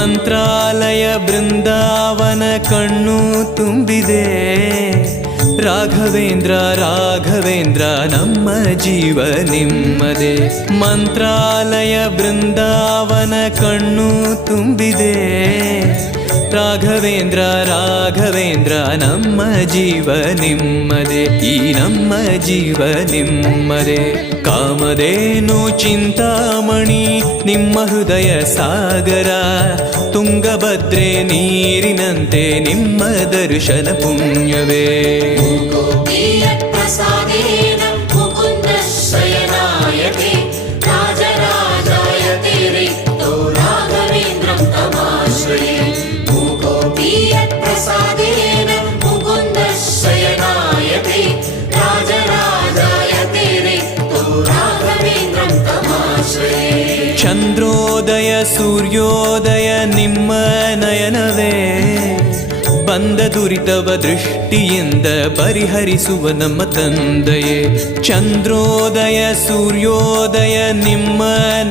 ಮಂತ್ರಾಲಯ ಬೃಂದಾವನ ಕಣ್ಣು ತುಂಬಿದೆ. ರಾಘವೇಂದ್ರ ರಾಘವೇಂದ್ರ ನಮ್ಮ ಜೀವ ನಿಮ್ಮದೇ. ಮಂತ್ರಾಲಯ ಬೃಂದಾವನ ಕಣ್ಣು ತುಂಬಿದೆ. ರಾಘವೇಂದ್ರ ರಾಘವೇಂದ್ರ ನಮ್ಮ ಜೀವ ನಿಮ್ಮದೇ. ಈ ನಮ್ಮ ಜೀವ ನಿಮ್ಮದೇ. ಕಾಮಧೇನು ಚಿಂತಾಮಣಿ ನಿಮ್ಮ ಹೃದಯ ಸಾಗರ. ತುಂಗಭದ್ರೆ ನೀರಿನಂತೆ ನಿಮ್ಮ ದರ್ಶನ ಪುಣ್ಯವೇ. ಚಂದ್ರೋದಯ ಸೂರ್ಯೋದಯ ನಿಮ್ಮ ನಯನವೇ. ಬಂದ ದುರಿತವ ದೃಷ್ಟಿಯಿಂದ ಪರಿಹರಿಸುವ ನಮ್ಮ ತಂದೆಯೇ. ಚಂದ್ರೋದಯ ಸೂರ್ಯೋದಯ ನಿಮ್ಮ